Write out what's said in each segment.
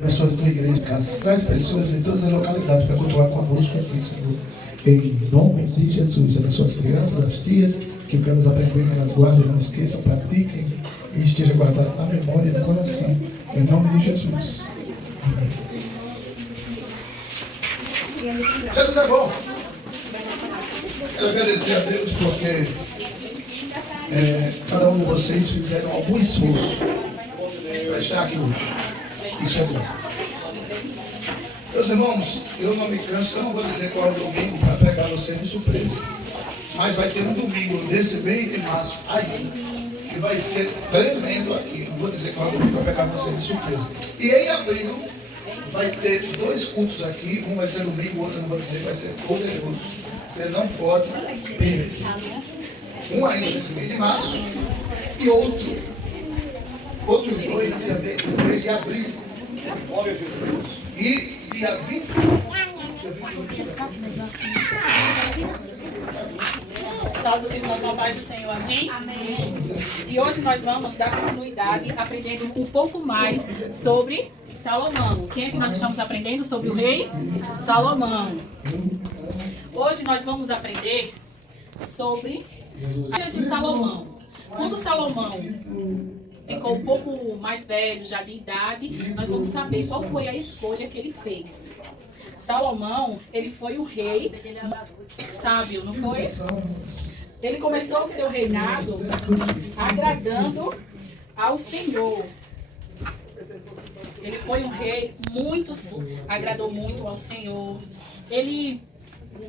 Pessoas da igreja, casa, traz pessoas de todas as localidades para cultuar conosco aqui, Senhor. Em nome de Jesus, abençoa as crianças, as tias, que o que elas aprenderem, elas guardem, não esqueçam, pratiquem e esteja guardado na memória e no coração. Em nome de Jesus. Amém. Jesus é bom. Quero agradecer a Deus porque cada um de vocês fizeram algum esforço para estar aqui hoje. Isso é bom. Meus irmãos, eu não me canso, eu não vou dizer qual é o domingo para pegar você de surpresa. Mas vai ter um domingo desse bem de março aí, que vai ser tremendo aqui. Não vou dizer qual é o domingo para pegar você de surpresa. E em abril vai ter 2 cultos aqui, um vai ser domingo, o outro não vou dizer, vai ser poderoso. Você não pode perder. Um ainda nesse mês de março e outros 2 no mês de abril. E dia 20. Salve os irmãos na paz do Senhor, amém? Amém. E hoje nós vamos dar continuidade aprendendo um pouco mais sobre Salomão. Quem é que nós estamos aprendendo sobre o rei Salomão? Hoje nós vamos aprender sobre a vida de Salomão. Quando Salomão ficou um pouco mais velho, já de idade, nós vamos saber qual foi a escolha que ele fez. Salomão, ele foi um rei sábio, não foi? Ele começou o seu reinado agradando ao Senhor. Ele foi um rei muito, agradou muito ao Senhor.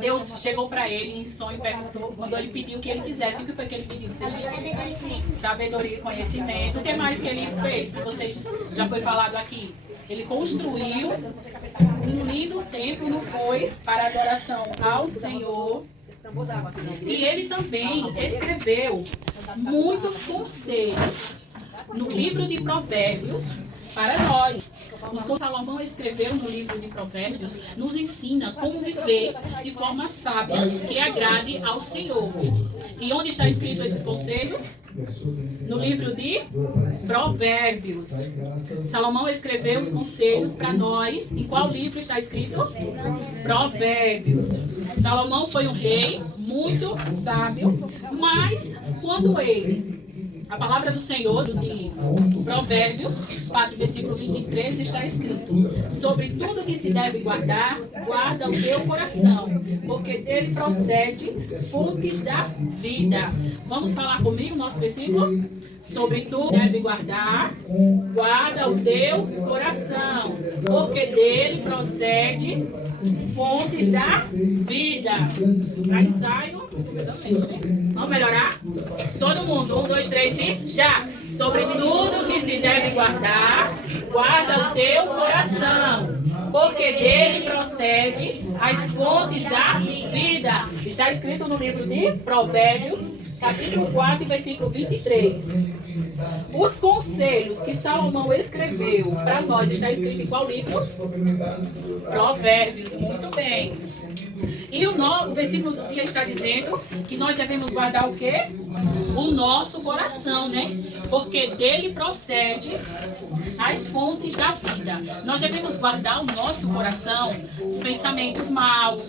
Deus chegou para ele em sonho e perguntou, mandou ele pedir o que ele quisesse. O que foi que ele pediu? Sabedoria e conhecimento. O que mais que ele fez? Que vocês já foi falado aqui. Ele construiu um lindo templo, não foi? Para adoração ao Senhor. E ele também escreveu muitos conselhos no livro de Provérbios para nós. O que Salomão escreveu no livro de Provérbios nos ensina como viver de forma sábia, que agrade ao Senhor. E onde está escrito esses conselhos? No livro de Provérbios. Salomão escreveu os conselhos para nós. Em qual livro está escrito? Provérbios. Salomão foi um rei muito sábio, mas quando a palavra do Senhor, de Provérbios 4, versículo 23, está escrito: sobre tudo que se deve guardar, guarda o teu coração, porque dele procede fontes da vida. Vamos falar comigo, nosso versículo? Sobre tudo que deve guardar, guarda o teu coração, porque dele procede fontes da vida. Para ensaio, vamos melhorar? Todo mundo, 1, 2, 3 e já! Sobre tudo que se deve guardar, guarda o teu coração, porque dele procede as fontes da vida. Está escrito no livro de Provérbios, capítulo 4, versículo 23. Os conselhos que Salomão escreveu para nós, está escrito em qual livro? Provérbios, muito bem. E o versículo do dia está dizendo que nós devemos guardar o quê? O nosso coração, né? Porque dele procede as fontes da vida. Nós devemos guardar o nosso coração dos pensamentos maus,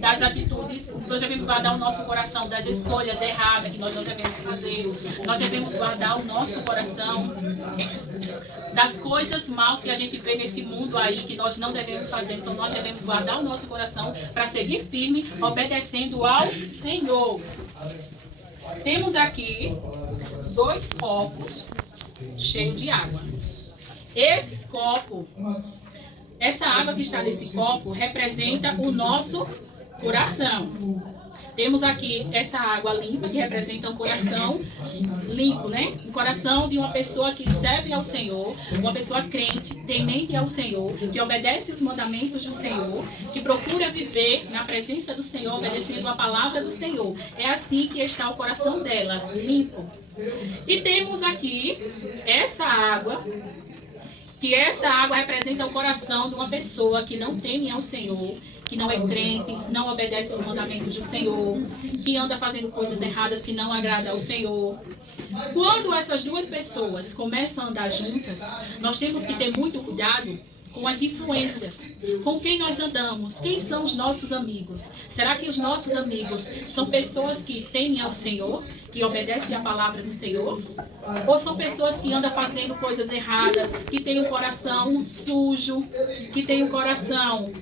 das atitudes. Nós devemos guardar o nosso coração das escolhas erradas que nós não devemos fazer. Nós devemos guardar o nosso coração das coisas maus que a gente vê nesse mundo aí que nós não devemos fazer. Então nós devemos guardar o nosso coração para seguir firme, obedecendo ao Senhor. Temos aqui 2 copos cheios de água. Esses copos, essa água que está nesse copo representa o nosso coração. Temos aqui essa água limpa, que representa um coração limpo, né? Um coração de uma pessoa que serve ao Senhor, uma pessoa crente, temente ao Senhor, que obedece os mandamentos do Senhor, que procura viver na presença do Senhor, obedecendo a palavra do Senhor. É assim que está o coração dela, limpo. E temos aqui essa água, que essa água representa o coração de uma pessoa que não teme ao Senhor, que não é crente, não obedece aos mandamentos do Senhor, que anda fazendo coisas erradas que não agradam ao Senhor. Quando essas duas pessoas começam a andar juntas, nós temos que ter muito cuidado com as influências, com quem nós andamos, quem são os nossos amigos. Será que os nossos amigos são pessoas que temem ao Senhor, que obedecem à palavra do Senhor? Ou são pessoas que andam fazendo coisas erradas, que têm um coração sujo, que têm um coração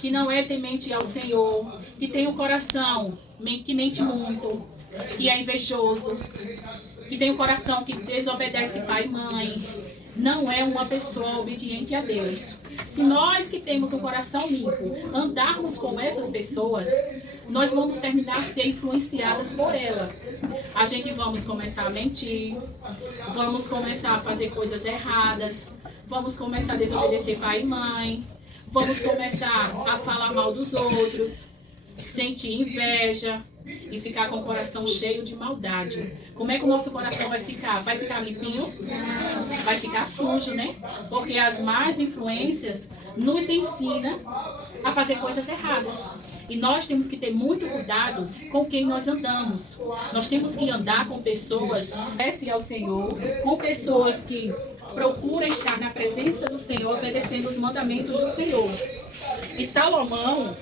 que não é temente ao Senhor, que tem um coração que mente muito, que é invejoso, que tem um coração que desobedece pai e mãe? Não é uma pessoa obediente a Deus. Se nós que temos um coração limpo andarmos com essas pessoas, nós vamos terminar a ser influenciadas por ela. A gente vamos começar a mentir, vamos começar a fazer coisas erradas, vamos começar a desobedecer pai e mãe, vamos começar a falar mal dos outros, sentir inveja e ficar com o coração cheio de maldade. Como é que o nosso coração vai ficar? Vai ficar limpinho? Vai ficar sujo, né? Porque as más influências nos ensinam a fazer coisas erradas. E nós temos que ter muito cuidado com quem nós andamos. Nós temos que andar com pessoas que obedecem ao Senhor, com pessoas que procuram estar na presença do Senhor, obedecendo os mandamentos do Senhor. E Salomão,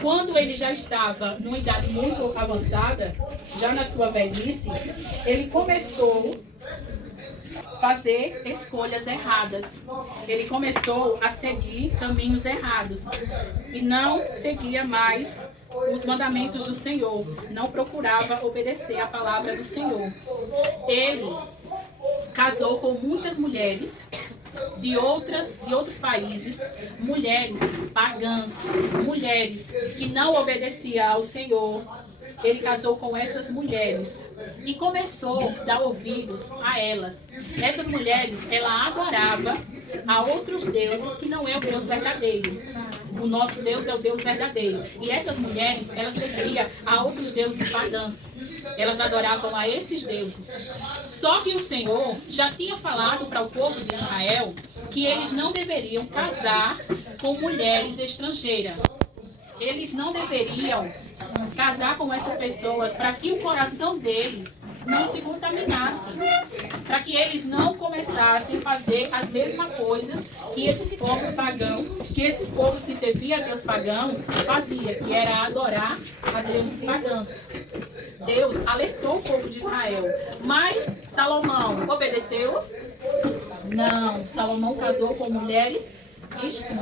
quando ele já estava numa idade muito avançada, já na sua velhice, ele começou a fazer escolhas erradas. Ele começou a seguir caminhos errados e não seguia mais os mandamentos do Senhor, não procurava obedecer a palavra do Senhor. Ele casou com muitas mulheres de outros países, mulheres pagãs, mulheres que não obedeciam ao Senhor. Ele casou com essas mulheres e começou a dar ouvidos a elas. Essas mulheres, ela adorava a outros deuses que não é o Deus verdadeiro. O nosso Deus é o Deus verdadeiro. E essas mulheres, elas serviam a outros deuses pagãos. Elas adoravam a esses deuses. Só que o Senhor já tinha falado para o povo de Israel que eles não deveriam casar com mulheres estrangeiras. Eles não deveriam casar com essas pessoas para que o coração deles não se contaminasse, para que eles não começassem a fazer as mesmas coisas que esses povos pagãos, que esses povos que serviam a Deus pagãos faziam, que era adorar a deuses pagãos. Deus alertou o povo de Israel, mas Salomão obedeceu? Não, Salomão casou com mulheres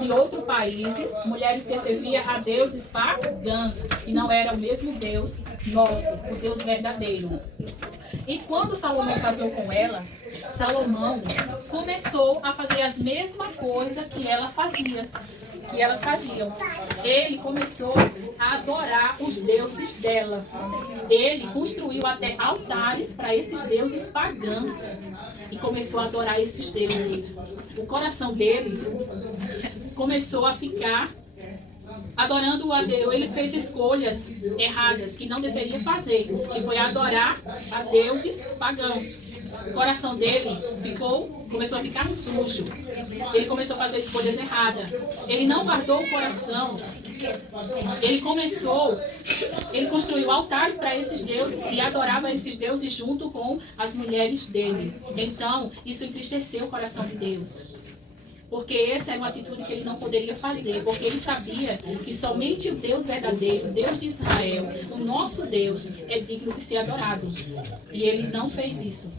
de outros países, mulheres que serviam a deuses pagãos, que não era o mesmo Deus nosso, o Deus verdadeiro. E quando Salomão casou com elas, Salomão começou a fazer as mesmas coisas que elas faziam. Ele começou a adorar os deuses dela. Ele construiu até altares para esses deuses pagãos e começou a adorar esses deuses. O coração dele começou a ficar adorando a Deus. Ele fez escolhas erradas que não deveria fazer, que foi adorar a deuses pagãos. O coração dele começou a ficar sujo. Ele começou a fazer escolhas erradas. Ele não guardou o coração. Ele construiu altares para esses deuses e adorava esses deuses junto com as mulheres dele. Então, isso entristeceu o coração de Deus. Porque essa é uma atitude que ele não poderia fazer, porque ele sabia que somente o Deus verdadeiro, Deus de Israel, o nosso Deus, é digno de ser adorado. E ele não fez isso.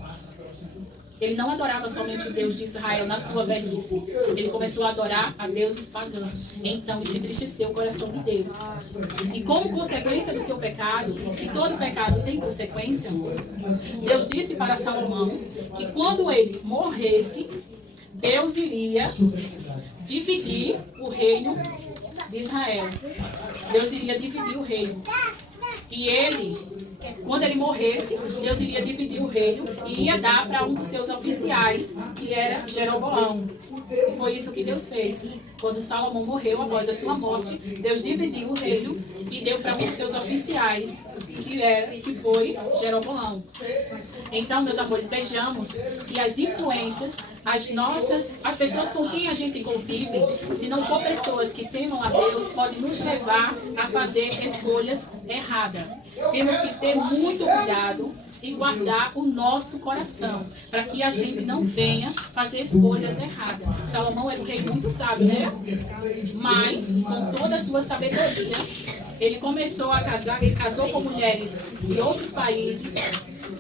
Ele não adorava somente o Deus de Israel na sua velhice. Ele começou a adorar a deuses pagãos. Então isso entristeceu o coração de Deus. E como consequência do seu pecado, que todo pecado tem consequência, Deus disse para Salomão que quando ele morresse, Deus iria dividir o reino de Israel. Deus iria dividir o reino. E ele, quando ele morresse, Deus iria dividir o reino e ia dar para um dos seus oficiais, que era Jeroboão. E foi isso que Deus fez. Quando Salomão morreu, após a sua morte, Deus dividiu o reino e deu para um dos seus oficiais, que foi Jeroboão. Então, meus amores, vejamos que as influências, as pessoas com quem a gente convive, se não for pessoas que temam a Deus, podem nos levar a fazer escolhas erradas. Temos que ter muito cuidado e guardar o nosso coração, para que a gente não venha fazer escolhas erradas. Salomão era um rei muito sábio, né? Mas, com toda a sua sabedoria, ele começou a casar, ele casou com mulheres de outros países,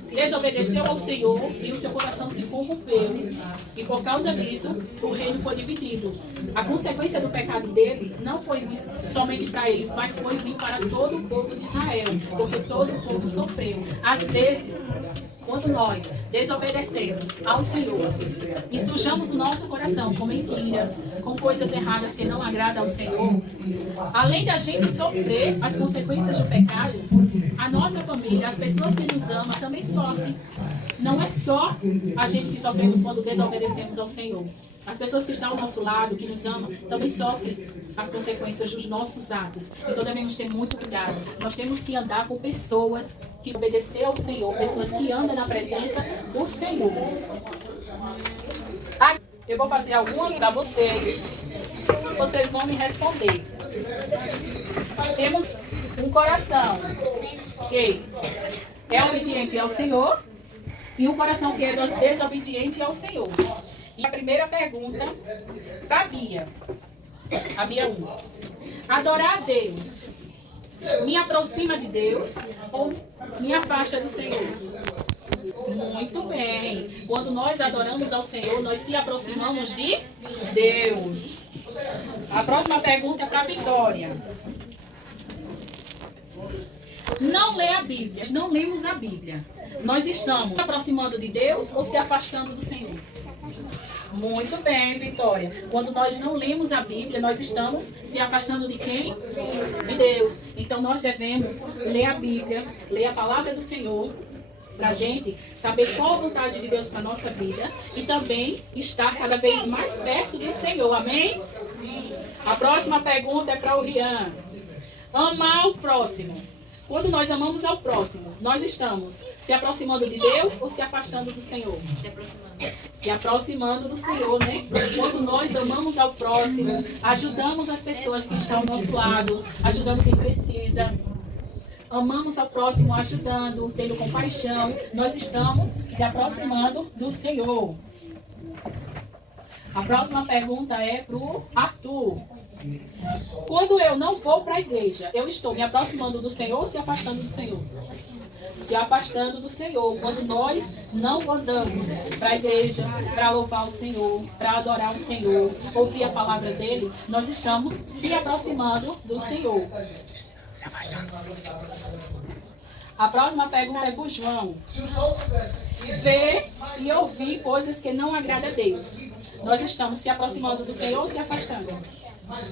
desobedeceu ao Senhor e o seu coração se corrompeu. E por causa disso, o reino foi dividido. A consequência do pecado dele não foi somente para ele, mas foi vir para todo o povo de Israel, porque todo o povo sofreu. Às vezes, quando nós desobedecemos ao Senhor e sujamos o nosso coração com mentiras, com coisas erradas que não agradam ao Senhor, além da gente sofrer as consequências do pecado, a nossa família, as pessoas que nos amam, também sofrem. Não é só a gente que sofremos quando desobedecemos ao Senhor. As pessoas que estão ao nosso lado, que nos amam, também sofrem as consequências dos nossos atos. Então devemos ter muito cuidado. Nós temos que andar com pessoas que obedecem ao Senhor, pessoas que andam na presença do Senhor. Eu vou fazer algumas para vocês. Vocês vão me responder. Temos um coração que é obediente ao Senhor e um coração que é desobediente ao Senhor. E a primeira pergunta para a Bia 1. Adorar a Deus me aproxima de Deus ou me afasta do Senhor? Muito bem. Quando nós adoramos ao Senhor, nós se aproximamos de Deus. A próxima pergunta é para a Vitória. Não lê a Bíblia, não lemos a Bíblia. Nós estamos se aproximando de Deus ou se afastando do Senhor? Muito bem, Vitória. Quando nós não lemos a Bíblia, nós estamos se afastando de quem? De Deus. Então nós devemos ler a Bíblia, ler a palavra do Senhor, para a gente saber qual a vontade de Deus para a nossa vida e também estar cada vez mais perto do Senhor. Amém? A próxima pergunta é para o Rian. Amar o próximo. Quando nós amamos ao próximo, nós estamos se aproximando de Deus ou se afastando do Senhor? Se aproximando do Senhor, né? Quando nós amamos ao próximo, ajudamos as pessoas que estão ao nosso lado, ajudamos quem precisa. Amamos ao próximo, ajudando, tendo compaixão. Nós estamos se aproximando do Senhor. A próxima pergunta é para o Arthur. Quando eu não vou para a igreja, eu estou me aproximando do Senhor ou se afastando do Senhor? Se afastando do Senhor. Quando nós não andamos para a igreja, para louvar o Senhor, para adorar o Senhor, ouvir a palavra dele, nós estamos se aproximando do Senhor. Se afastando. A próxima pergunta é para o João. Ver e ouvir coisas que não agradam a Deus. Nós estamos se aproximando do Senhor ou se afastando?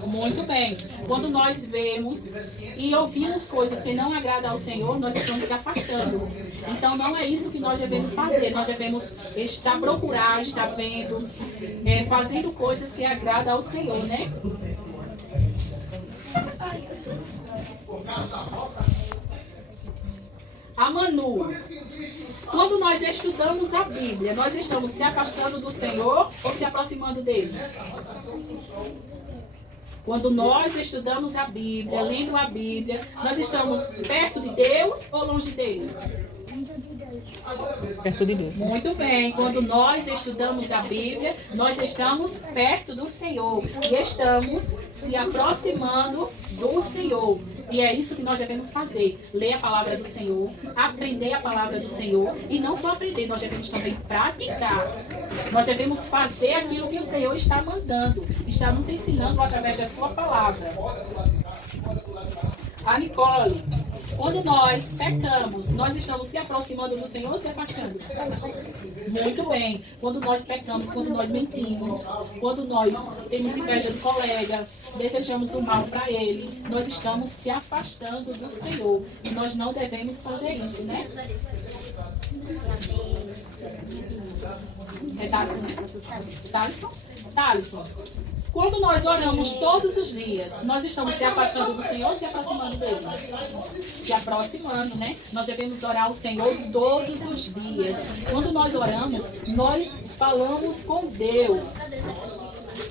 Muito bem. Quando nós vemos e ouvimos coisas que não agradam ao Senhor, nós estamos se afastando. Então não é isso que nós devemos fazer. Nós devemos procurar, estar vendo, fazendo coisas que agradam ao Senhor, né? A Manu. Quando nós estudamos a Bíblia, nós estamos se afastando do Senhor ou se aproximando dele? Quando nós estudamos a Bíblia, lendo a Bíblia, nós estamos perto de Deus ou longe dele? Perto de Deus. Muito bem. Quando nós estudamos a Bíblia, nós estamos perto do Senhor e estamos se aproximando do Senhor. E é isso que nós devemos fazer. Ler a palavra do Senhor, aprender a palavra do Senhor e não só aprender, nós devemos também praticar. Nós devemos fazer aquilo que o Senhor está mandando, está nos ensinando através da sua palavra. A Nicole, quando nós pecamos, nós estamos se aproximando do Senhor ou se afastando? Muito bem. Quando nós pecamos, quando nós mentimos, quando nós temos inveja do colega, desejamos o mal para ele, nós estamos se afastando do Senhor. E nós não devemos fazer isso, né? É Thaleson, né? Thaleson. Quando nós oramos todos os dias, nós estamos se afastando do Senhor ou se aproximando dele? Se aproximando, né? Nós devemos orar ao Senhor todos os dias. Quando nós oramos, nós falamos com Deus.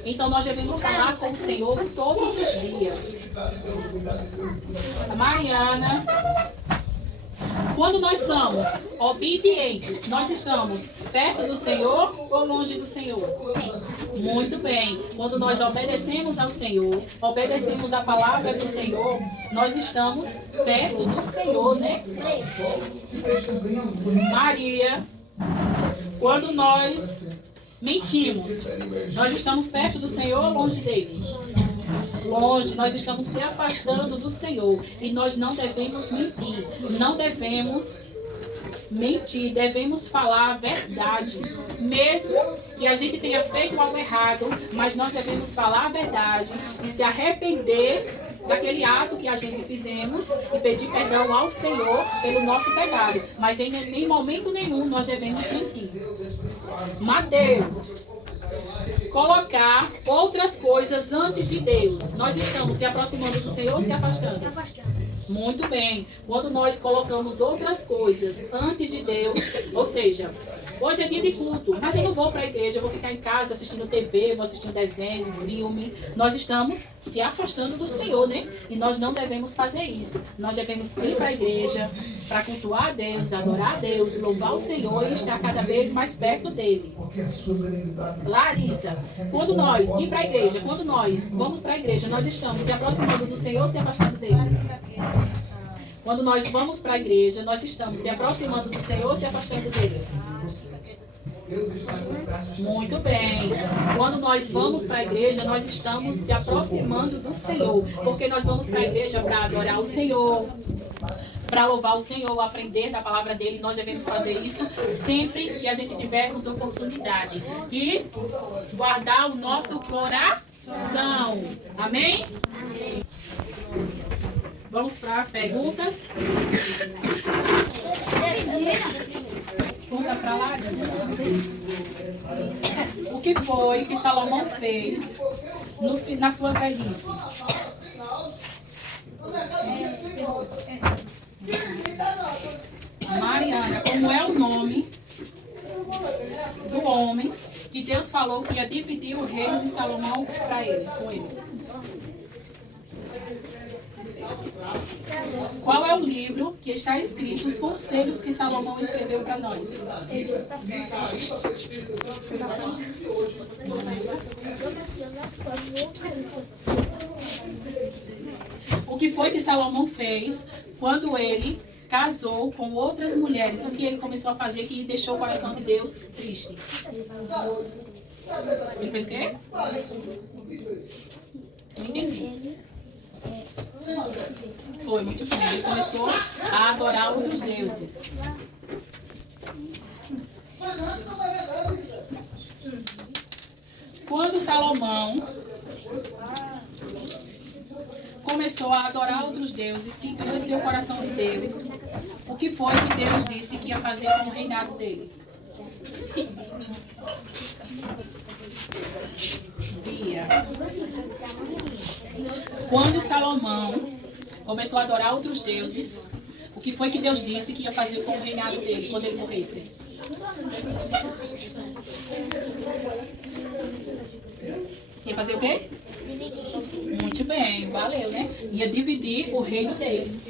Então nós devemos falar com o Senhor todos os dias. A Mariana. Quando nós somos obedientes, nós estamos perto do Senhor ou longe do Senhor? Muito bem. Quando nós obedecemos ao Senhor, obedecemos a palavra do Senhor, nós estamos perto do Senhor, né? Maria, quando nós mentimos, nós estamos perto do Senhor ou longe dele? Longe, nós estamos se afastando do Senhor. E nós não devemos mentir. Não devemos mentir, devemos falar a verdade. Mesmo que a gente tenha feito algo errado, mas nós devemos falar a verdade e se arrepender daquele ato que a gente fizemos e pedir perdão ao Senhor pelo nosso pecado. Mas em momento nenhum nós devemos mentir. Mateus, colocar outras coisas antes de Deus. Nós estamos se aproximando do Senhor ou se afastando? Muito bem. Quando nós colocamos outras coisas antes de Deus, ou seja, hoje é dia de culto, mas eu não vou para a igreja, eu vou ficar em casa assistindo TV, vou assistindo desenho, filme. Nós estamos se afastando do Senhor, né? E nós não devemos fazer isso. Nós devemos ir para a igreja para cultuar a Deus, adorar a Deus, louvar o Senhor e estar cada vez mais perto dele. Larissa, quando nós ir para a igreja, quando nós vamos para a igreja, nós estamos se aproximando do Senhor ou se afastando dele? Quando nós vamos para a igreja, nós estamos se aproximando do Senhor ou se afastando dele? Muito bem. Quando nós vamos para a igreja, nós estamos se aproximando do Senhor. Porque nós vamos para a igreja para adorar o Senhor, para louvar o Senhor, aprender da palavra dele. Nós devemos fazer isso sempre que a gente tivermos oportunidade. E guardar o nosso coração. Amém? Vamos para as perguntas. Pergunta para Larissa. O que foi que Salomão fez na sua velhice? Mariana, como é o nome do homem que Deus falou que ia dividir o reino de Salomão para ele, com ele? Qual é o livro que está escrito os conselhos que Salomão escreveu para nós? O que foi que Salomão fez quando ele casou com outras mulheres? O que ele começou a fazer que deixou o coração de Deus triste? Ele fez o quê? Não entendi. Foi muito bem. Ele começou a adorar outros deuses. Quando Salomão começou a adorar outros deuses, que entristeceu o coração de Deus, o que foi que Deus disse que ia fazer com o reinado dele? Quando Salomão começou a adorar outros deuses, o que foi que Deus disse que ia fazer com o reinado dele quando ele morresse? Ia fazer o quê? Muito bem, valeu, né? Ia dividir o reino dele.